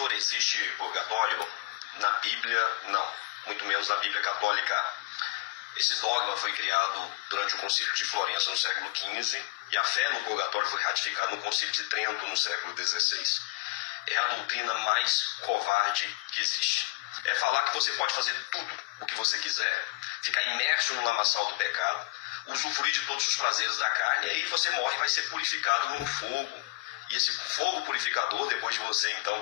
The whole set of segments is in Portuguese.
Pastor, existe purgatório? Na Bíblia, não. Muito menos na Bíblia católica. Esse dogma foi criado durante o Concílio de Florença no século XV e a fé no purgatório foi ratificada no Concílio de Trento no século XVI. É a doutrina mais covarde que existe. É falar que você pode fazer tudo o que você quiser, ficar imerso no lamaçal do pecado, usufruir de todos os prazeres da carne, e aí você morre e vai ser purificado num fogo. E esse fogo purificador, depois de você então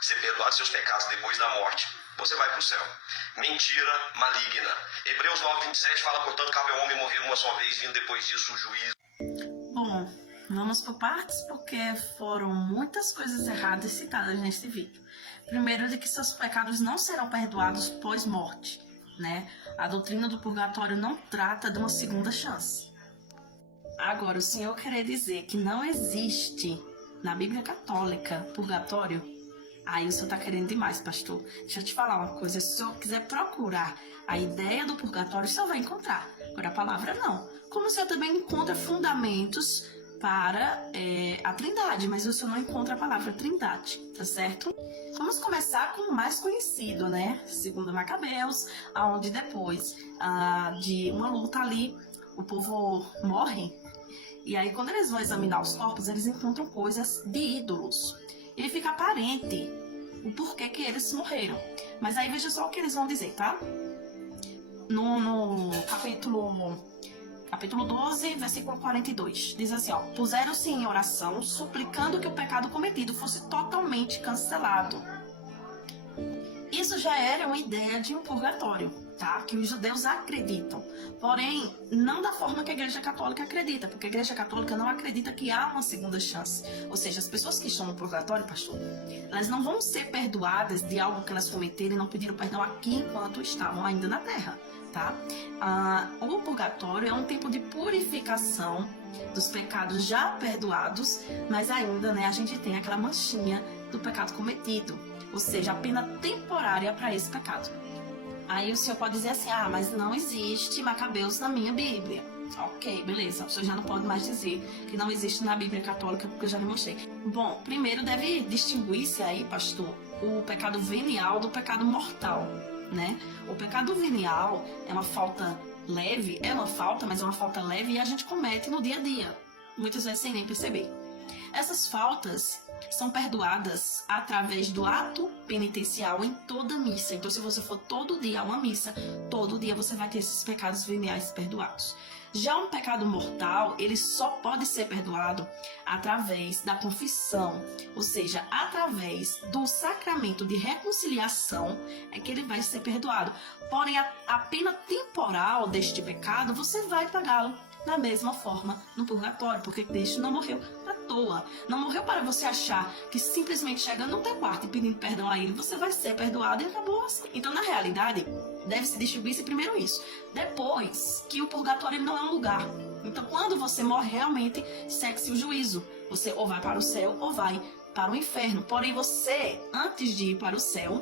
ser perdoado seus pecados depois da morte, você vai para o céu. Mentira maligna. Hebreus 9:27 fala, portanto, cabe ao homem morrer uma só vez, vindo depois disso o juízo. Bom, vamos por partes, porque foram muitas coisas erradas citadas nesse vídeo. Primeiro, de que seus pecados não serão perdoados pós-morte, né? A doutrina do purgatório não trata de uma segunda chance. Agora, o senhor querer dizer que não existe na Bíblia católica purgatório, aí o senhor tá querendo demais, pastor. Deixa eu te falar uma coisa, se o senhor quiser procurar a ideia do purgatório, o senhor vai encontrar. Agora, a palavra não. Como o senhor também encontra fundamentos para a trindade, mas o senhor não encontra a palavra trindade, tá certo? Vamos começar com o mais conhecido, né? Segundo Macabeus, onde depois de uma luta ali, o povo morre. E aí, quando eles vão examinar os corpos, eles encontram coisas de ídolos. E aí fica aparente o porquê que eles morreram. Mas aí veja só o que eles vão dizer, tá? No capítulo 12, versículo 42. Diz assim, ó. Puseram-se em oração, suplicando que o pecado cometido fosse totalmente cancelado. Isso já era uma ideia de um purgatório, tá? Que os judeus acreditam. Porém, não da forma que a Igreja Católica acredita, porque a Igreja Católica não acredita que há uma segunda chance. Ou seja, as pessoas que estão no purgatório, pastor, elas não vão ser perdoadas de algo que elas cometeram e não pediram perdão aqui enquanto estavam ainda na Terra, tá? O purgatório é um tempo de purificação dos pecados já perdoados, mas ainda, né, a gente tem aquela manchinha do pecado cometido. Ou seja, a pena temporária para esse pecado. Aí o senhor pode dizer assim, mas não existe Macabeus na minha Bíblia. Ok, beleza. O senhor já não pode mais dizer que não existe na Bíblia católica, porque eu já lhe mostrei. Bom, primeiro deve distinguir-se aí, pastor, o pecado venial do pecado mortal, né? O pecado venial é uma falta leve, mas é uma falta leve e a gente comete no dia a dia, muitas vezes sem nem perceber. Essas faltas são perdoadas através do ato penitencial em toda missa. Então, se você for todo dia a uma missa, todo dia você vai ter esses pecados veniais perdoados. Já um pecado mortal, ele só pode ser perdoado através da confissão, ou seja, através do sacramento de reconciliação é que ele vai ser perdoado. Porém, a pena temporal deste pecado, você vai pagá-lo da mesma forma no purgatório, porque Cristo não morreu à toa. Não morreu para você achar que simplesmente chegando no teu quarto e pedindo perdão a ele, você vai ser perdoado e acabou assim. Então, na realidade, deve-se distinguir-se primeiro isso. Depois, que o purgatório não é um lugar. Então, quando você morre, realmente segue-se o juízo. Você ou vai para o céu ou vai para o inferno. Porém, você, antes de ir para o céu,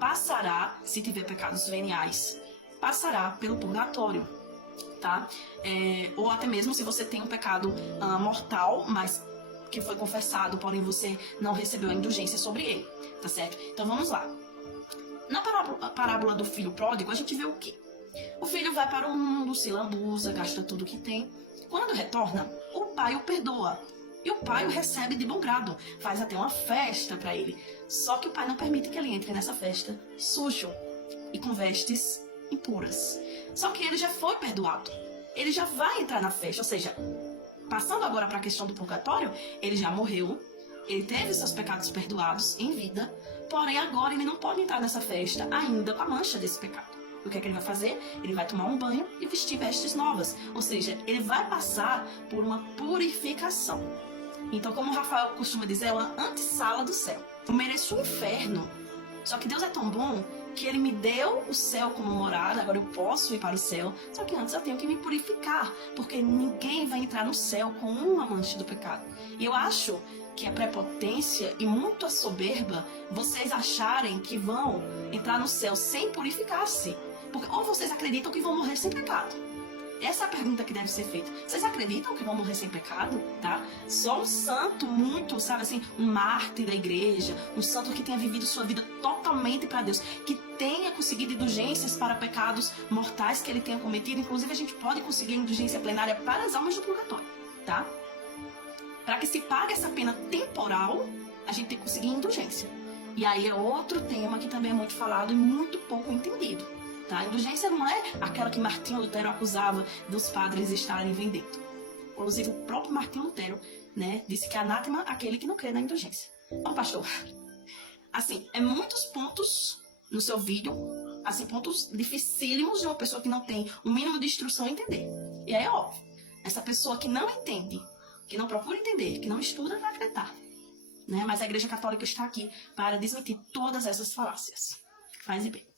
passará, se tiver pecados veniais, passará pelo purgatório. Tá? Ou até mesmo se você tem um pecado mortal, mas que foi confessado, porém você não recebeu a indulgência sobre ele, tá certo? Então vamos lá. Na parábola do filho pródigo, a gente vê o quê? O filho vai para o mundo, se lambuza, gasta tudo que tem. Quando retorna, o pai o perdoa. E o pai o recebe de bom grado, faz até uma festa para ele. Só que o pai não permite que ele entre nessa festa sujo e com vestes impuras. Só que ele já foi perdoado. Ele já vai entrar na festa. Ou seja, passando agora para a questão do purgatório, ele já morreu, ele teve seus pecados perdoados em vida, porém agora ele não pode entrar nessa festa ainda com a mancha desse pecado. O que é que ele vai fazer? Ele vai tomar um banho e vestir vestes novas. Ou seja, ele vai passar por uma purificação. Então, como o Rafael costuma dizer, é uma antessala do céu. Eu mereço o inferno. Só que Deus é tão bom que ele me deu o céu como morada, agora eu posso ir para o céu, só que antes eu tenho que me purificar, porque ninguém vai entrar no céu com uma mancha do pecado. E eu acho que a prepotência e muito a soberba, vocês acharem que vão entrar no céu sem purificar-se, porque ou vocês acreditam que vão morrer sem pecado. Essa é a pergunta que deve ser feita. Vocês acreditam que vão morrer sem pecado? Tá? Só um santo muito, sabe assim, um mártir da igreja, um santo que tenha vivido sua vida totalmente para Deus, que tenha conseguido indulgências para pecados mortais que ele tenha cometido. Inclusive, a gente pode conseguir indulgência plenária para as almas do purgatório, tá? Para que se pague essa pena temporal, a gente tem que conseguir indulgência. E aí é outro tema que também é muito falado e muito pouco entendido. Tá? A indulgência não é aquela que Martinho Lutero acusava dos padres estarem vendendo. Inclusive, o próprio Martinho Lutero, né, disse que anátema aquele que não crê na indulgência. Bom, pastor, assim, é muitos pontos no seu vídeo, assim, pontos dificílimos de uma pessoa que não tem o mínimo de instrução a entender. E aí é óbvio, essa pessoa que não entende, que não procura entender, que não estuda, vai acreditar. Né? Mas a Igreja Católica está aqui para desmentir todas essas falácias. Faz bem.